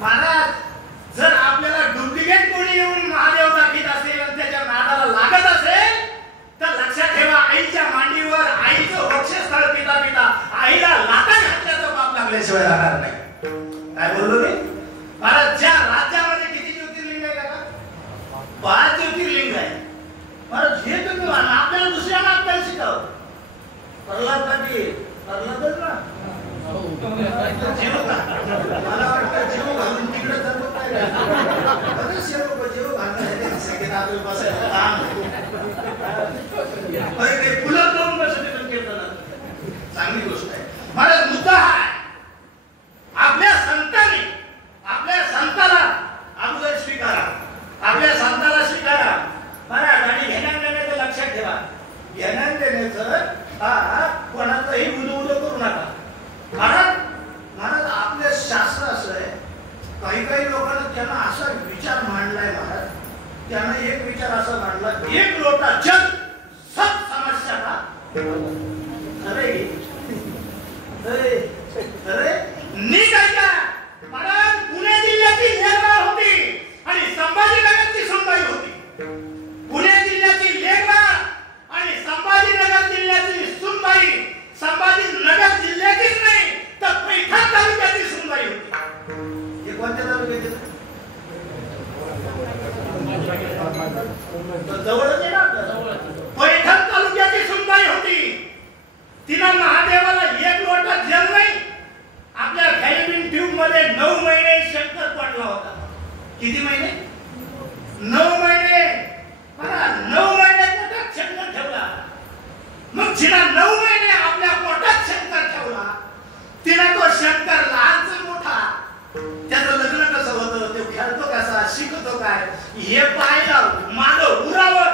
महाराज जर आपल्याला डुप्लिकेट कोणी येऊन महादेव दाखीत असेल आणि त्याच्या नादाला लागत असेल तर लक्षात ठेवा, आईच्या मांडीवर आईचं वक्षस्थळ पिता पिता आईला लाथा घातल्याचा पाप लागल्याशिवाय राहणार नाही. काय बोललो मी? महाराज ज्या राज्यामध्ये किती ज्योतिर्लिंग आहे का? 5 ज्योतिर्लिंग आहे. महाराज हे तुम्ही आपल्याला दुसऱ्याला आपल्याला शिकावं. प्रल्हाद प्रल्हादच ना जीव मला वाटतं जीव घालून तिकडे जातो काय जीव घालून फुलं लावून बसले कीर्तनात. चांगली गोष्ट आहे. महाराज मुद्दा हा आपल्या संतांनी आपल्या संताला अगोदर स्वीकारा, आपल्या संताला स्वीकारा. महाराज आणि घेण्यान देण्याचं लक्षात ठेवा. घेण्यान देण्याचं कोणाचंही उदो करू नका. महाराज आपल्या शास्त्र असं आहे, काही लोकांना त्यांना असा विचार मांडलाय. महाराज त्यांना एक विचार असा मांडला, एक लोटा जग सब समस्या का. अरे अरे नीट ऐका. महाराज पुणे जिल्ह्याची लेखबार होती आणि संभाजीनगरची सुनबाई होती. पुणे जिल्ह्याची लेखबार आणि संभाजीनगर जिल्ह्याची सुनबाई संभाजीनगर जिल्ह्याचीच नाही तर पैठण तालुक्याची सुनबाई होती. हे कोणत्या तालुक्याचे? जवळच आहे ना. पैठण तालुक्याची सुनबाई होती. तिला महादेवाला एक लोटा जल नाही, आपल्या फॅलिपिन ट्यूब मध्ये 9 महिने शंकर पडला होता. किती महिने? 9 महिने. 9 महिने पोटात शंकर ठेवला. मग जिला 9 महिने आपल्या पोटात शंकर ठेवला तिला तो शंकर लहानचा मोठा, त्याचं लग्न कसं होतं, तो खेळतो कसा, शिकतो काय, हे पाहिलं मागं उरावं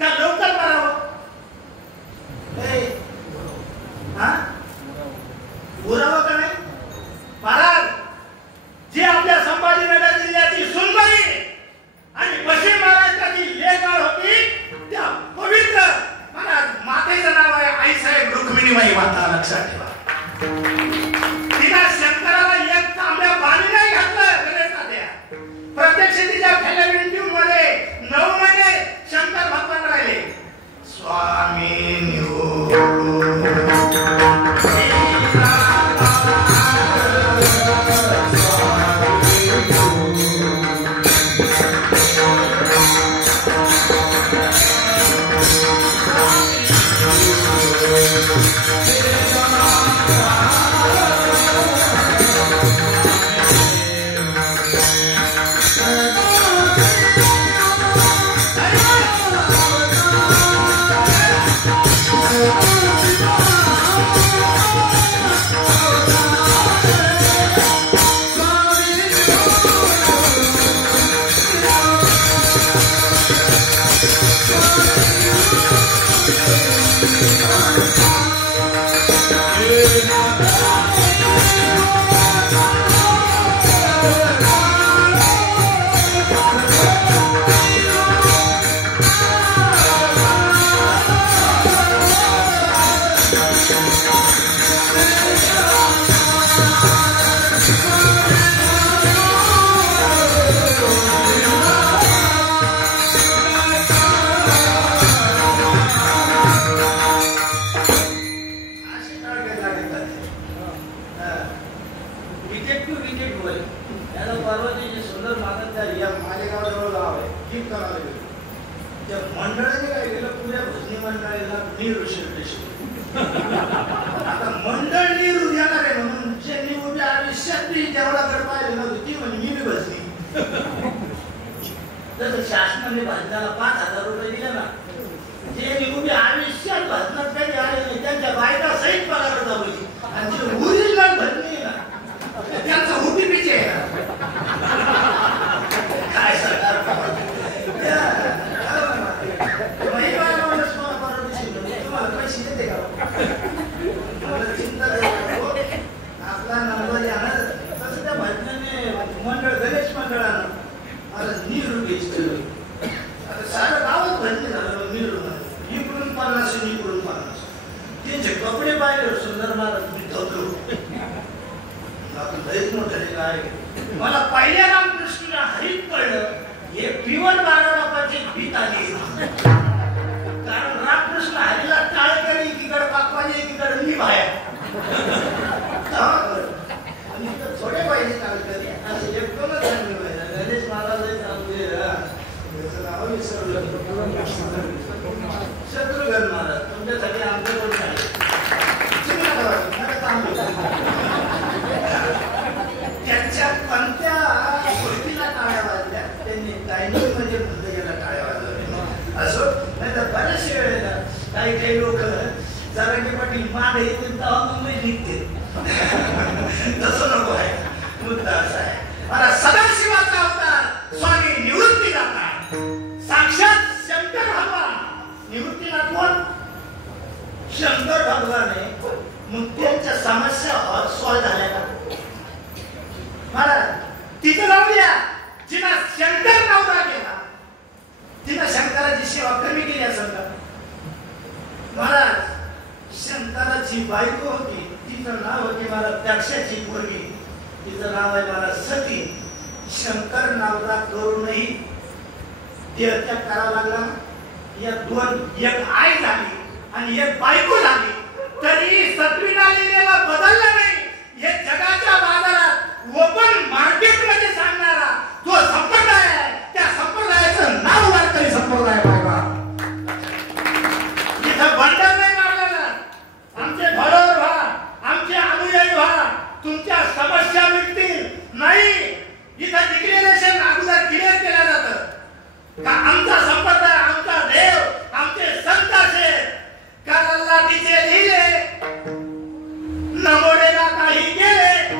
का लवकर मरावं. उरावं का नाही? महाराज जी आपल्या संभाजीनगर जिल्ह्याची सुनबाई आणि पश्चिम महाराष्ट्राची लेखबार होती त्या पवित्र महाराज मातेचं नाव आहे आईसाहेब रुक्मिणीबाई माता. लक्षात ठेवा. तिला शंकराला एक तांब्या पाणी नाही घातलं गणेशा द्या. प्रत्यक्ष तिच्या फॅलिपिन ट्यूब मध्ये 9 महिने शंकर भगवान राहिले. स्वामी मंडळाने काय केलं, पुऱ्या भजनी मंडळाला नीर आता मंडळ नीर येणार आहे म्हणून ज्यांनी उभ्या आयुष्यात जेवढा कर पाहिजे नव्हती ती म्हणजे मी भजनी. जसं शासनाने भजनाला 5,000 रुपये दिले ना, जे उभ्या आयुष्यात भजनात कधी आले नाही त्यांच्या बायका सहित पगार जावली आणि जे ओरिजिनल भजनी ना त्यांचा हुटी पिचे काय सरकार आपला नंबर येणार तसं त्या भजनाने मंडळ गणेश मंडळानं मला नीर घेतलं. आता सारं गावच भजनी झालं. नीर इकडून 50 इकडून 50. त्यांचे कपडे पाहिले सुंदर महाराज मी धवलो. आपण लयच मोठे काय मला पहिल्या रामकृष्ण हरीत कळलं हे पिवळ बाळाबापाची भीत आली. कारण रामकृष्ण हरीला टाळ करी एकीकडे बाप्पाने एकीकडे मी बाहेर आणि थोडे पाहिजे टाळ करी असं एकदमच चांगले पाहिजे. गणेश महाराज नाव विसरलं शत्रुघ्न महाराज तुमच्यासाठी आमच्याकडून आहे. त्यांच्या कोणत्या गोष्टीला टाळ्या वाजल्या त्यांनी टायमिंग म्हणजे बंद केला टाळ्या वाजवल्या असो. नाही तर बऱ्याचशा वेळेला काही काही लोक जरांगे पाटील माड येते तेव्हा मुंबई निघते तसं नको आहे. मुद्दा असा आहे मला सदाशिवाचा अवतार स्वामी निवृत्ती जाता साक्षात शंकर भगवान. निवृत्तीला कोण? शंकर भगवान मुक्त्यांच्या समस्या सॉल्व झाल्या का? मला तिथं नाव द्या जिना शंकर नवरा केला तिनं शंकराची सेवा कमी केली असेल का? मला शंकराची बायको होती तिचं नाव होती मला दक्षाची पोरगी तिचं नाव आहे मला सती. शंकर नवरा करूनही त्याग करावा लागला. या दोन एक आई झाली आणि एक बायको झाली तरी सत्वीला लिहिलेला बदलला नाही. हे जगाच्या बाजारात ओपन मार्केट मध्ये सांगणारा जो संप्रदाय आहे त्या संप्रदायाचं नाव वारकरी संप्रदाय बाबा. इथं बंडल नाही मारलेला. आमचे भरोर व्हा आमचे अनुयायी व्हा तुमच्या समस्या मिटतील नाही. इथं डिक्लेरेशन अगोदर क्लिअर केलं जातं का आमचा संप्रदाय आमचा देव आमचे संत असेल का अल्लाहचे लिहिले नमोडेला काही केले.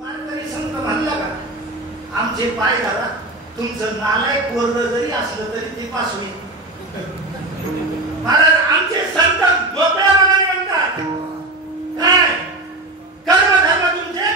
वारकरी संत म्हणला का आमचे पाय घाला तुमचं नालायक पोरगं जरी असलं तरी ते पास होईल. महाराज आमचे संत गोपळ्या मनाने म्हणतात काय कर्म धर्म तुमचे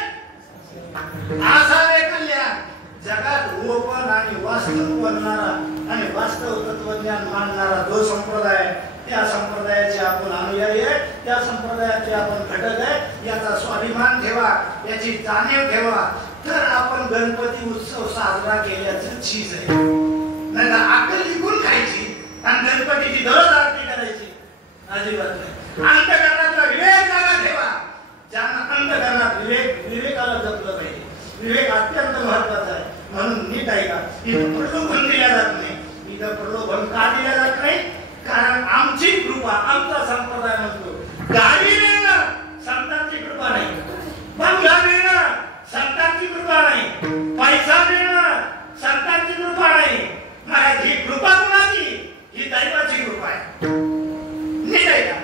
असावे कल्याण. जगात ओपन आणि वास्तव बनणारा आणि वास्तव तत्वज्ञान मानणारा जो संप्रदाय त्या संप्रदायाचे आपण अनुयायी आहे त्या संप्रदायाचे आपण घटक आहे याचा स्वाभिमान ठेवा याची जाणीव ठेवा तर आपण गणपती उत्सव साजरा केल्याचं चीज आहे. नाही तर अक्कल विकून खायची आणि गणपतीची दररोज आरती करायची अजिबात नाही. अंतःकरणातला विवेक जागा ठेवा. ज्यांना अंतःकरणात विवेकाला जपलं पाहिजे. विवेक अत्यंत महत्वाचा आहे. म्हणून नीट ऐका इथं प्रलोभन दिल्या जात नाही. इथं प्रलोभन का दिल्या जात नाही? कारण आमची कृपा आमचा संप्रदाय म्हणतो गाडी मिळणं संतांची कृपा नाही. बंगला मिळणं संतांची कृपा नाही. पैसा मिळणं संतांची कृपा नाही. ही कृपा कुणाची? ही दैवाची कृपा आहे. नीट आहे का?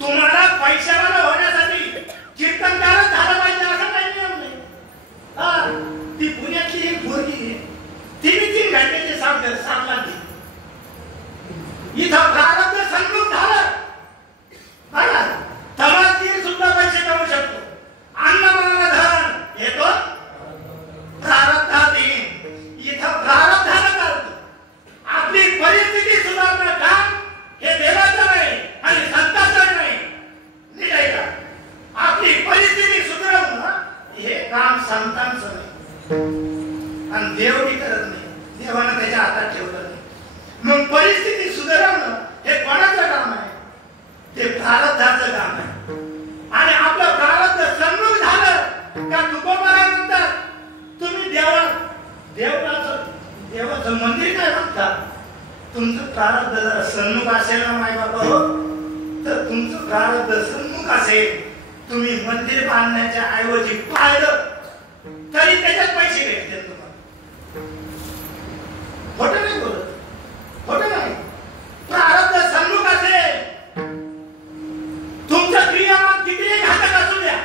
तुम्हाला पैशावाला होण्यासाठी कीर्तनकारच झालं पाहिजे असं काही नियम नाही. ती पुण्यातली एक पोरगी 3 घंटेचे सात लागली. इथं प्रारब्ध संगृत झालं बघा तमासगीर सुद्धा पैसे कमवू शकतो. अन्नमला धन येतो प्रारब्धात येईन. इथं प्रारब्धानं चालतं. आपली परिस्थिती सुधारणं काम हे देवाचं नाही आणि संतांचं नाही. नीट आहे का? आपली परिस्थिती सुधारवणं हे काम संतांचं नाही आणि देवही करत नाही. देवानं त्याच्या हातात ठेवलं नाही. मग परिस्थिती सुधारवणं हे कोणाचं काम आहे? ते प्रारब्धाचं काम आहे. आणि आपलं प्रारब्ध सन्मुख झालं का तुकोबारानंतर तुम्ही देवाचं मंदिर काय म्हणता? तुमचं प्रारब्ध जर सन्मुख असेल ना माय बाबा हो तर तुमचं प्रारब्ध सन्मुख असेल तुम्ही मंदिर बांधण्याच्या ऐवजी पाहिलं तरी त्याच्यात पैसे भेटतील तुम्हाला. खोटं नाही बोलत. खोटं नाही. प्रारब्ध सन्मुख असेल तुमचं क्रियामान कितीही घातक असू द्या.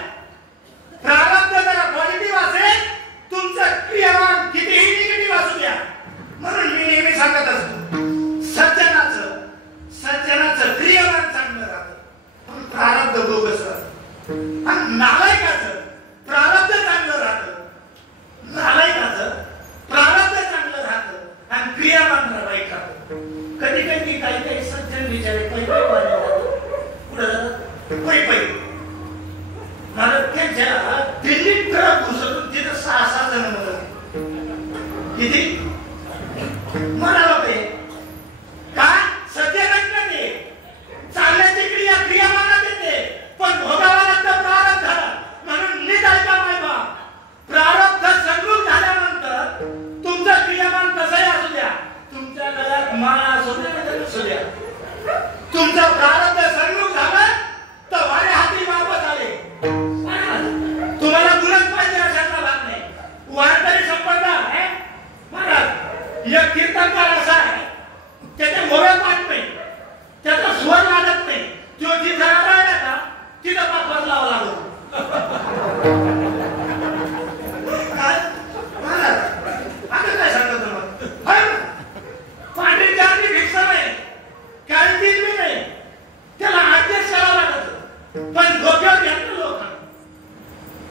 प्रारब्ध जर पॉझिटिव्ह असेल तुमचं क्रियामान कितीही निगेटिव्ह असू द्या. म्हणून मी नेहमी सांगत असतो सज्जनाचं क्रियामान चांगलं राहतं पण प्रारब्ध बोगस राहतं. आणि नालायकाचं प्रारब्ध किती म्हणाला ते काय सत्य घटना चालण्याची क्रिया क्रियामानात येते पण भोगावा लागतं प्रारब्ध म्हणून नीट ऐका माय बा प्रारब्ध संगून झाल्यानंतर तुमचं क्रियामान कसंही असू द्या तुमच्या गळ्यात माळ असू द्या नसू द्या तुमचं प्रारब्ध संगून झालं तर वारे हाती वापस आले तुम्हाला गुणच पाहिजे अशातला भाग नाही वारकरी संपदा आहे महाराज एक कीर्तनकार असा आहे त्याचे मोरे पाठ नाही त्याचा स्वर लागत नाही तो जिथं राहिला का तिथं पाठवाच लावा लागतो महाराज आता काय सांगतो तुम्हाला पांढरी चांदी भिक्षा नाही काळजीच बी नाही त्याला ऍडजस्ट करावं लागत पण डोक्यावर घेतलं लोक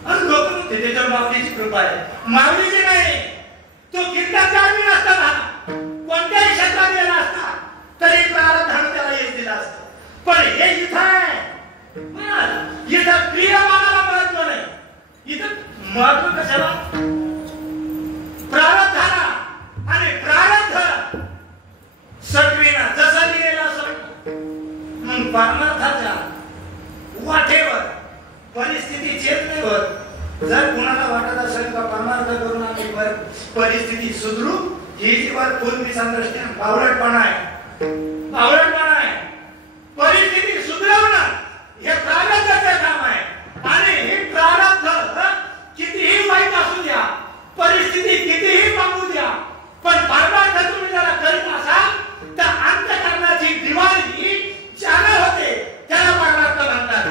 आणि लोक म्हणते त्याच्यावर माऊलीची कृपा आहे माऊलीची नाही तो कीर्तनकार बी नसता ना कोणत्याही क्षेत्रात गेला असता तरी प्रारब्धानं त्याला यश दिलं असतं पण हे इथं आहे इथं क्रियामानाला महत्व नाही इथं महत्व कशाला प्रारब्धाला आणि प्रारब्ध सटवीना जसं लिहिलं असं मग परमार्थाच्या वाटेवर परिस्थिती चेत नाही होत जर कुणाला वाटत असेल का परमार्थ करून आम्ही परिस्थिती सुधरू ही जी वर पूर्वी संदर्शन बावळटपणा आहे परिस्थिती सुधरवणं हे प्रारब्धाचं काम आहे आणि हे प्रारब्ध कितीही वाईट असू द्या परिस्थिती कितीही मागू द्या पण परमार्थ तुम्ही जरा करीत असाल तर अंतःकरणाची दिवाळी ज्याला होते त्याला परमार्थ म्हणतात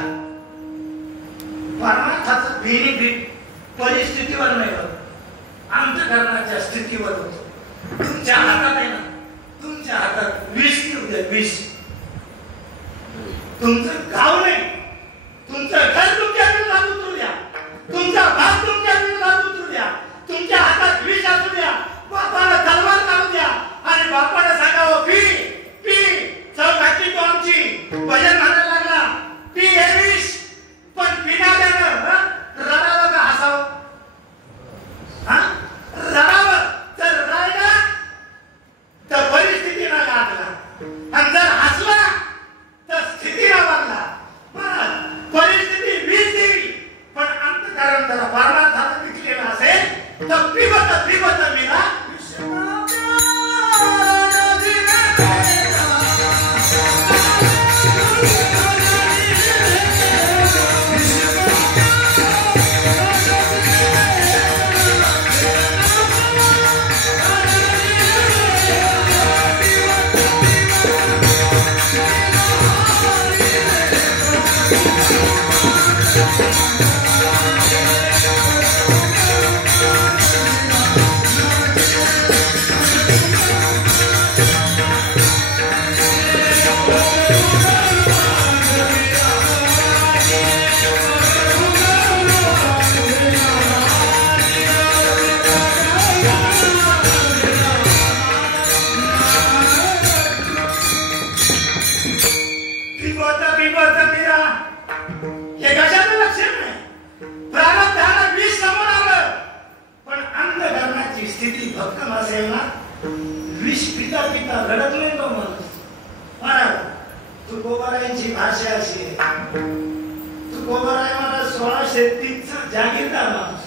परमार्थाचं बेनिफिट परिस्थितीवर नाही होत अंतःकरणाच्या स्थितीवर होतो तुमच्या हातात आहे ना तुमच्या हातात विष घेऊ द्या विष तुमचं गाव नाही तुमचं घर तुमच्या विरोधात उतरू द्या तुमचा भाग तुमच्या विरोधात उतरू द्या तुमच्या हातात विष असू द्या बापाला तलवार काढू द्या आणि बापाला सांगावं पी पी चव घातली तो आमची भजन म्हणायला लागला पी हे विष पण पिणाऱ्यानं रडावं का हसावं रडावं तर रडला तर परिस्थितीला गाठला आणि जर हसला तर स्थितीला बांधला परिस्थिती वीज देईल पण अंतःकरण जरा परमार्थानं विकलेला असेल तर पिबत मिळा तुकोबारायांची भाषा अशी तू गोबराय मला 1630 चा जागीरदार माणूस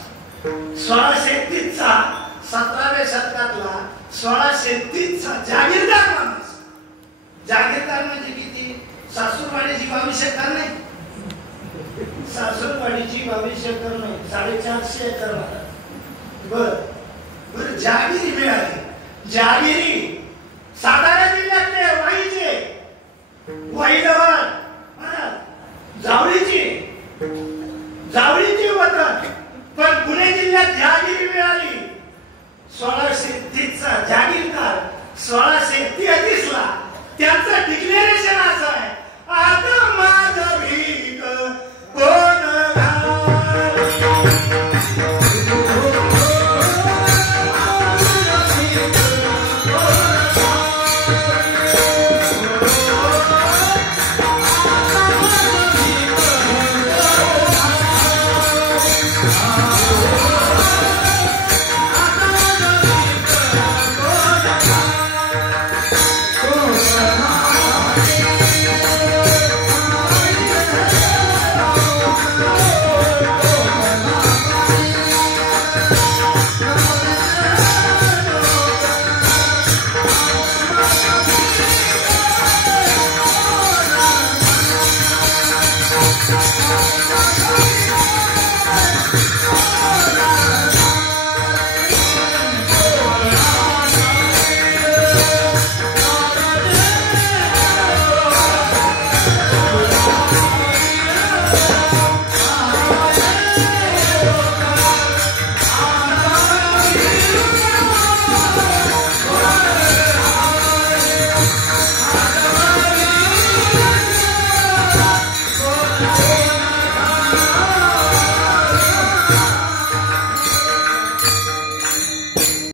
1630 चा 17व्या शतकातला 1630 चा जागीरदार माणूस जागीरदार म्हणजे किती सासूरवाडीची 22 एकर नाही सासूरवाडीची 22 एकर नाही 450 एकर बर जागीरी मिळाली जागीरी सातारा जिल्ह्यातले वाईजवळ जावळीची वतन पण पुणे जिल्ह्यात जागीरी मिळाली 1630 चा जागीरदार 1633 ला त्यांचं डिक्लेरेशन